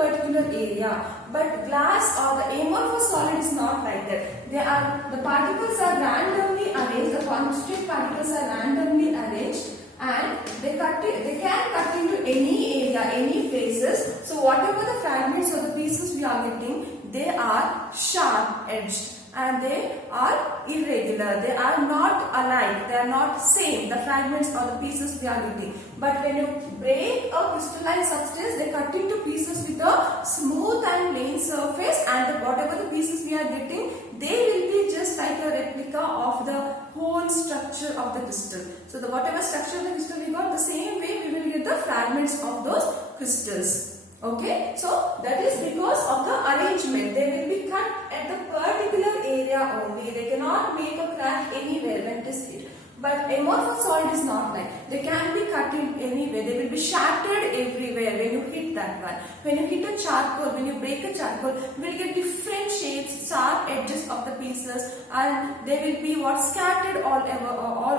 particular area. But glass or the amorphous solid is not like that. The particles are randomly arranged, the constituent particles are randomly arranged, and they can cut into any area, any places. So whatever the fragments or the pieces we are getting, they are sharp edged and they are irregular. They are not alike. They are not same. The fragments or the pieces we are getting. But when you break a crystalline substance, they cut into pieces with a smooth and plain surface, and whatever the pieces we are getting, they will be just like a replica of the whole structure of the crystal. So the whatever structure of the crystal we got, the same way we will get the fragments of those crystals. Okay, so that is because of the arrangement. They will be cut at the particular area only. They cannot make a crack anywhere when it is hit. But amorphous solid is not like. They can be cut in anywhere. They will be shattered everywhere when you hit that one. When you hit a charcoal, when you break a charcoal, you will get different shapes, sharp edges of the pieces, and they will be scattered all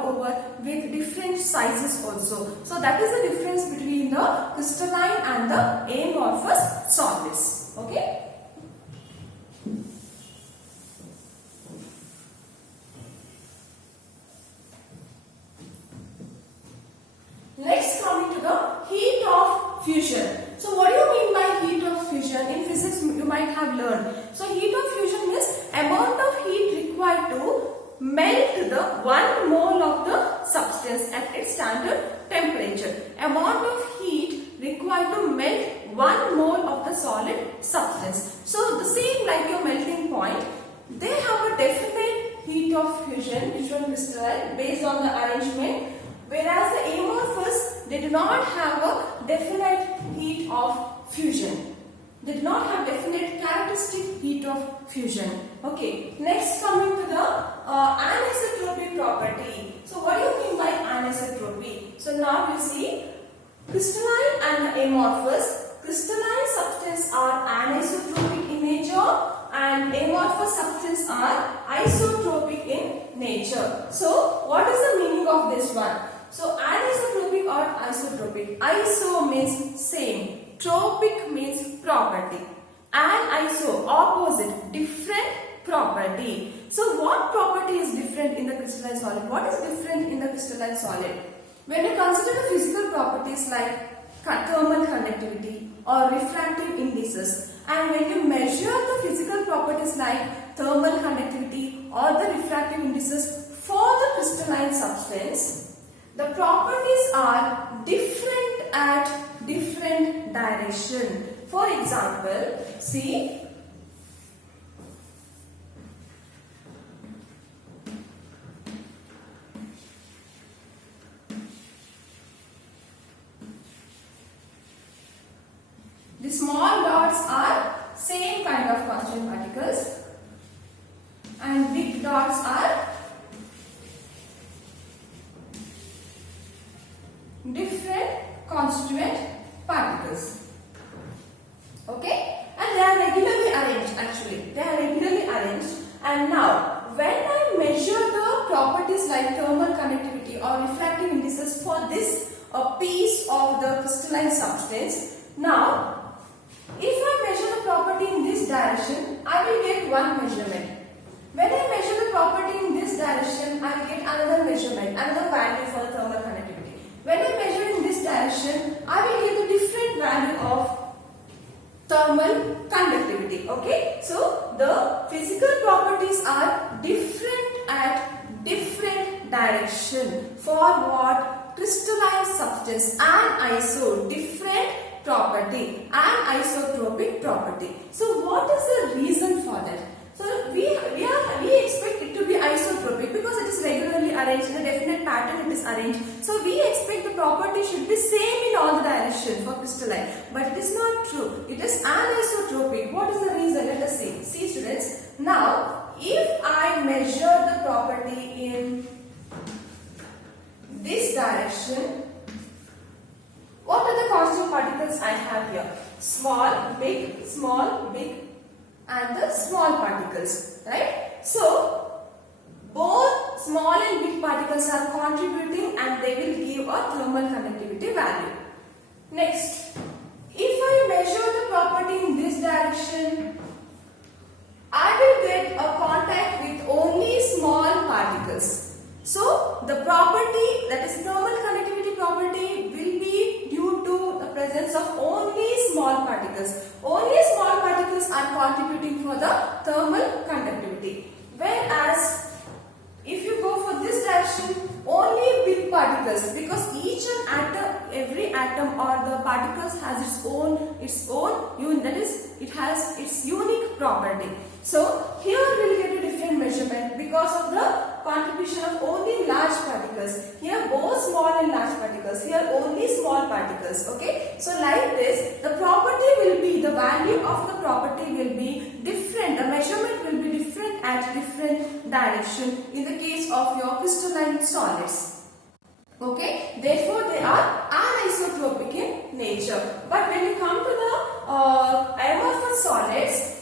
over with different sizes also. So that is the difference between the crystalline and the amorphous solids. Okay. Next, coming to the heat of fusion. So what do you mean by heat of fusion? In physics you might have learned. So heat of fusion means amount of heat required to melt the 1 mole of the substance at its standard temperature. Amount of heat required to melt 1 mole of the solid substance. So the same like your melting point, they have a definite heat of fusion which will crystalline based on the arrangement. Whereas the amorphous, they do not have a definite heat of fusion. They do not have definite characteristic heat of fusion. Okay. Next, coming to the anisotropy property. So what do you mean by anisotropy? So now you see crystalline and amorphous. Crystalline substances are anisotropic in nature and amorphous substances are isotropic in nature. So what is the meaning of this one? So anisotropic or isotropic. Iso means same. Tropic means property. And iso, opposite, different property. So what property is different in the crystalline solid? What is different in the crystalline solid? When you consider the physical properties like thermal conductivity or refractive indices, and when you measure the physical properties like thermal conductivity or the refractive indices for the crystalline substance, the properties are different at different direction. For example, see, the small dots are same kind of constituent particles and big dots are different constituent particles. Okay, and they are regularly arranged actually. They are regularly arranged, and now when I measure the properties like thermal conductivity or refractive indices for this piece of the crystalline substance, now if I measure the property in this direction, I will get one measurement. When I measure the property in this direction, I will get another measurement, another value for the thermal conductivity. When I measure in this direction, I will get a different value of thermal conductivity. Okay, so the physical properties are different at different direction for what? Crystalline substance and iso, different property and isotropic property. So what is the reason for that? So we expect it to be isotropic because it is regularly arranged in a definite pattern. It is arranged. So we expect the property should be same in all the directions for crystalline, but it is not true. It is anisotropic. What is the reason? Let us see. See students. Now, if I measure the property in this direction, what are the constituent particles I have here? Small, big, and the small particles, right? So, both small and big particles are contributing and they will give a thermal conductivity value. Next, if I measure the property presence of only small particles. Only small particles are contributing for the thermal conductivity. Whereas if you go for this direction, only big particles, because each and atom, every atom or the particles has its own that is, it has its unique property. So here we will get a different measurement because of the contribution of only large particles. Here both small and large particles. Here only small particles. Okay. So like this, the property will be, the value of the property will be different. The measurement will be different at different direction in the case of your crystalline solids. Okay. Therefore, they are anisotropic in nature. But when you come to the amorphous solids,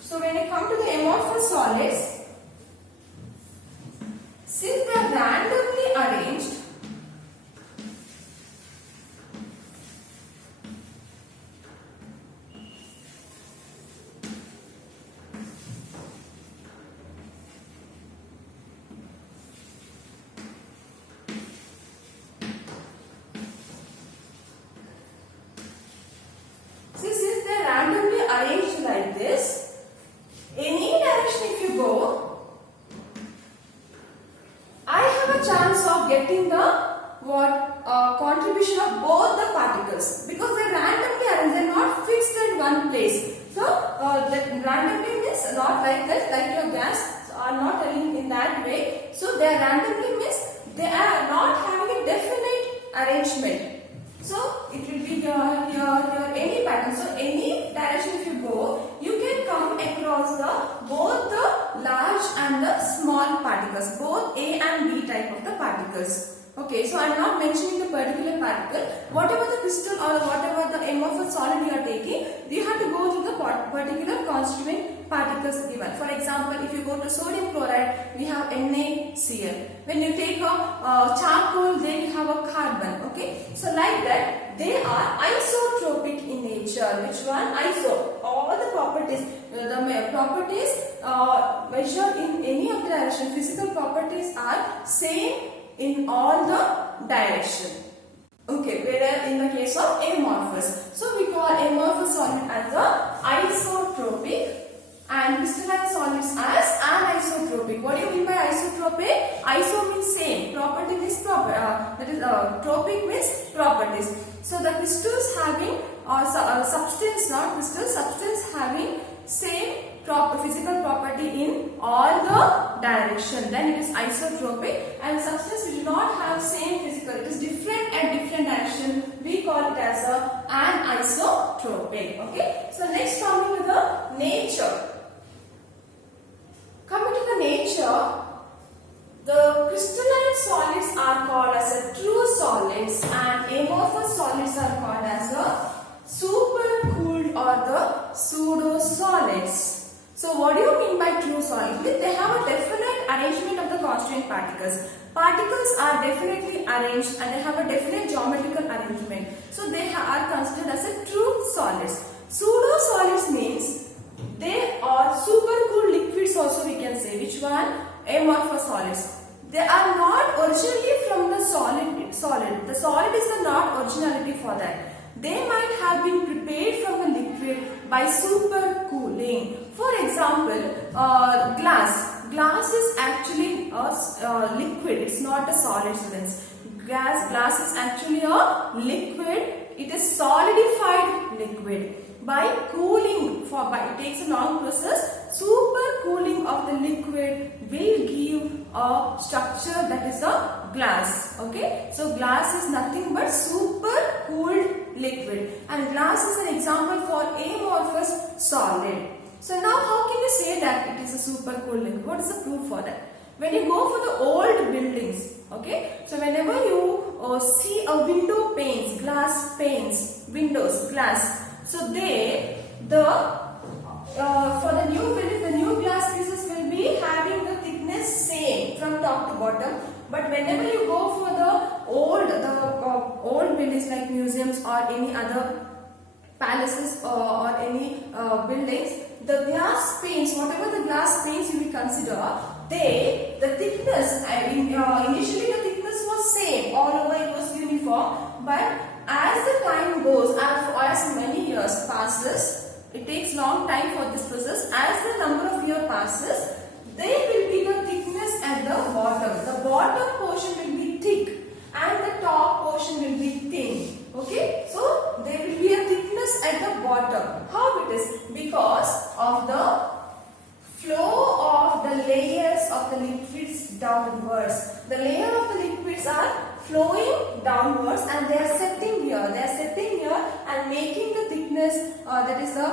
so when you come to the amorphous solids, since they are randomly arranged, like this, any direction if you go, I have a chance of getting the contribution of both the particles, because they are randomly arranged, they are not fixed in one place. So that randomly means not like that, like your gas are not arranged in that way. So they are randomly means they are not having a definite arrangement. So it will be here, any pattern. So any direction if you go, you can come across both the large and the small particles, both A and B type of the particles. Okay, so I am not mentioning the particular particle. Whatever the crystal or whatever the amorphous solid you are taking, you have to go to the particular constituent particles given. For example, if you go to sodium chloride, we have NaCl. When you take a charcoal, then you have a carbon. Okay, so like that, they are isotropic in nature. Which one? Iso. All the properties, measured in any of the direction, physical properties are same in all the direction. Okay, whereas in the case of amorphous, so we call amorphous solid as the isotropic and crystalline solids as anisotropic. What do you mean by isotropic? Iso means same, property means tropic means properties. So the crystals having substance, not crystal, substance having same physical property in all the direction, then it is isotropic. And substance which do not have same physical, it is different at different direction, we call it as an anisotropic. Okay, so next coming to the nature. Coming to the nature, the crystalline solids are called as a true solids and amorphous solids are called as a supercooled or the pseudo solids. So what do you mean by true solids? They have a definite arrangement of the constituent particles. Particles are definitely arranged and they have a definite geometrical arrangement. So they are considered as a true solids. Pseudo solids means they are supercooled liquids also we can say. Which one? Amorphous solids. They are not originally from the solid. The solid is not originality for that. They might have been prepared from the liquid by supercooling. For example, glass. Glass is actually a liquid. It's not a solid substance. Glass is actually a liquid. It is solidified liquid. By cooling, it takes a long process. Supercooling of the liquid will give a structure that is a glass. Okay, so glass is nothing but supercooled liquid, and glass is an example for amorphous solid. So now how can you say that it is a supercooled liquid? What is the proof for that? When you go for the old buildings, okay, so whenever you see a window panes, glass panes, windows, glass, so for the new buildings, the new glass pieces will be having the thickness same from top to bottom. But whenever you go for the old buildings like museums or any other palaces or any buildings, the glass panes, whatever the glass panes you will consider, the thickness, initially the thickness was same, all over it was uniform. crystalline form, but as the time goes, as many years passes, it takes long time for this process. As the number of years passes, there will be the thickness at the bottom. The bottom portion will be thick and the top portion will be thin. Okay, so there will be a thickness at the bottom. How it is? Because of the flow of the layers of the liquids downwards. The layer of the liquids are flowing downwards and they are setting here. They are setting here and making the thickness that is the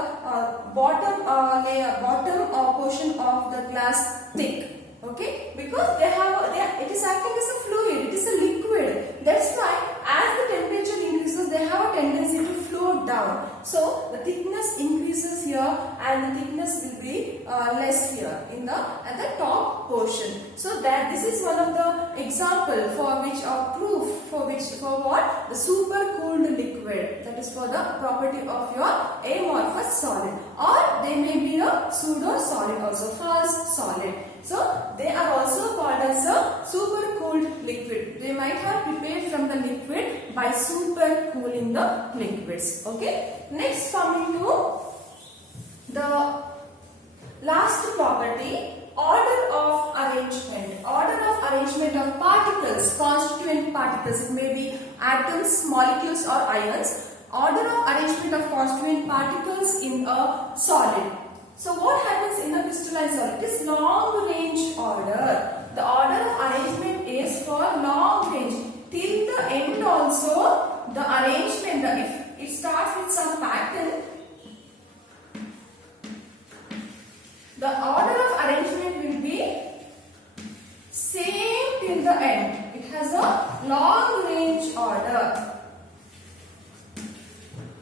bottom layer, bottom portion of the glass thick. Okay, because it is acting as a fluid. It is a liquid. That's why as the temperature increases, they have a tendency to flow down. So the thickness increases here and the thickness will be less here at the top portion. So that this is one of the example for which proof for what the super cooled liquid, that is for the property of your amorphous solid, or they may be a pseudo solid also, false solid. So they are also called as a super cooled liquid. They might have prepared from the liquid by super cooling the liquids. Okay. Next, coming to the last property, order of arrangement. Order of arrangement of particles, constituent particles. It may be atoms, molecules or ions. Order of arrangement of constituent particles in a solid. So what happens in a crystalline solid? It is long range order. The order of arrangement is for long range. Till the end also, the arrangement, if it starts with some pattern, the order of arrangement will be same till the end. It has a long range order.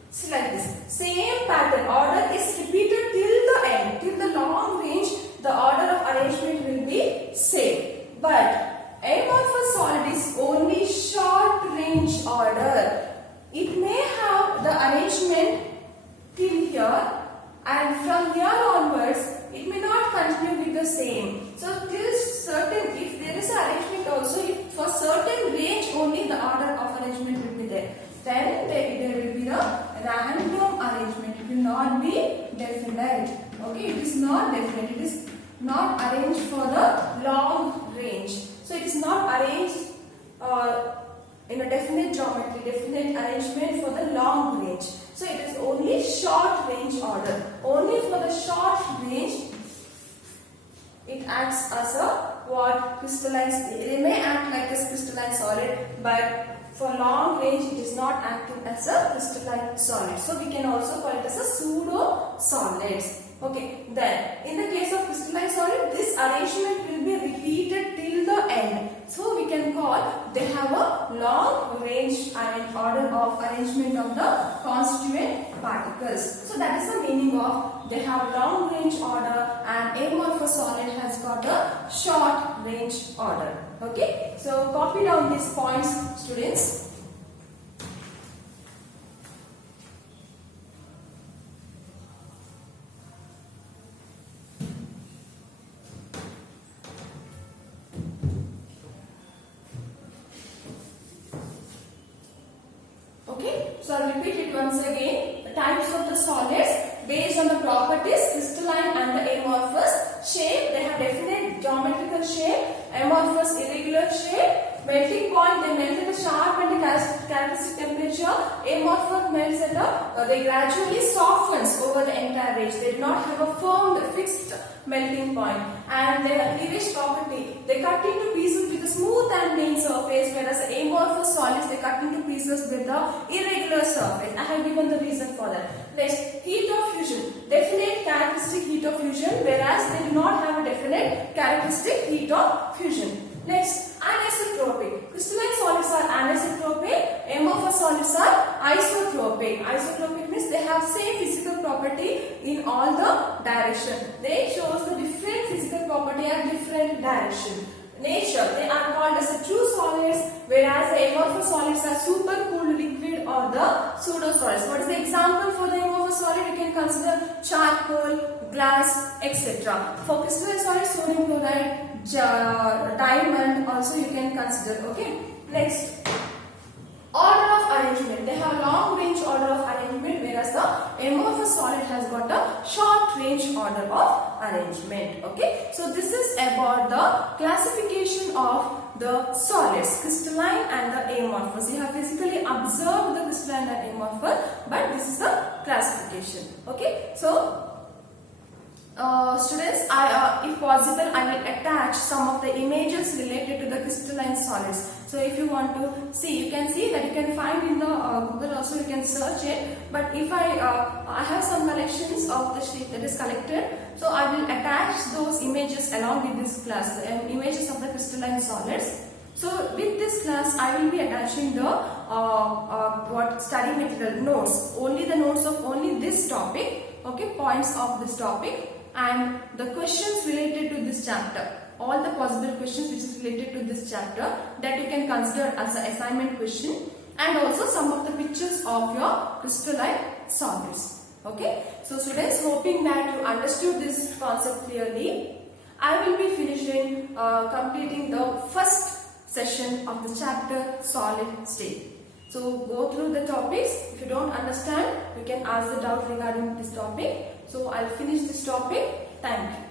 So like this, same pattern, order is repeated till the end, till the long range, the order of arrangement will be same. But amorphous solid is only short range order. It may have the arrangement till here, and from here onwards, it may not continue with the same. So till certain, if there is an arrangement also, if for certain range only the order of arrangement will be there. Then there will be a random arrangement. It will not be definite. Okay, it is not definite. It is not arranged for the long range. So it is not arranged in a definite geometry, definite arrangement for the long range. So it is only short range order. Only for the short range, it acts as a what? Crystalline. It may act like a crystalline solid, but for long range, it is not acting as a crystalline solid. So we can also call it as a pseudo solids. Okay. Then, in the case of crystalline solid, this arrangement will be repeated till the end. So we can call they have a long range order of arrangement of the constituent particles. So that is the meaning of they have long range order, and amorphous solid has got a short range order. Okay, so copy down these points, students. Okay, so I'll repeat it once again. The types of the solids based on the properties, crystalline and the amorphous. Shape, they have definite geometrical shape. Amorphous, irregular shape. Melting point, they melt at a sharp and a characteristic temperature. Amorphous melts at they gradually softens over the entire range. They do not have a firm, fixed melting point. And their cleavage property, they cut into pieces with a smooth and plain surface, whereas the amorphous solids, they cut into pieces with the irregular surface. I have given the reason for that. Next, heat of fusion. Definite characteristic heat of fusion, whereas they do not have a definite characteristic heat of fusion. Next, anisotropic. Crystalline solids are anisotropic, amorphous solids are isotropic. Isotropic means they have same physical property in all the direction. They shows the different physical property and different direction. Nature, they are called as the true solids, whereas the amorphous solids are super cooled liquid or the pseudo solids. What is the example for the amorphous solid? You can consider charcoal, glass, etc. For crystalline solids, sodium chloride, diamond also you can consider. Okay. Next, arrangement. They have a long range order of arrangement, whereas the amorphous solid has got a short range order of arrangement. Okay, so this is about the classification of the solids, crystalline and the amorphous. You have physically observed the crystalline and amorphous, but this is the classification. Okay, so students, if possible, I will attach some of the images related to the crystalline solids. So if you want to see, you can see that you can find in the Google also, you can search it. But if I have some collections of the sheet that is collected, so I will attach those images along with this class, images of the crystalline solids. So with this class, I will be attaching the study material notes, only the notes of only this topic, okay, points of this topic, and the questions related to this chapter, all the possible questions which is related to this chapter that you can consider as an assignment question, and also some of the pictures of your crystalline solids. Okay, so students, hoping that you understood this concept clearly, I will be finishing completing the first session of the chapter solid state. So go through the topics. If you don't understand, you can ask the doubt regarding this topic. So I'll finish this topic. Thank you.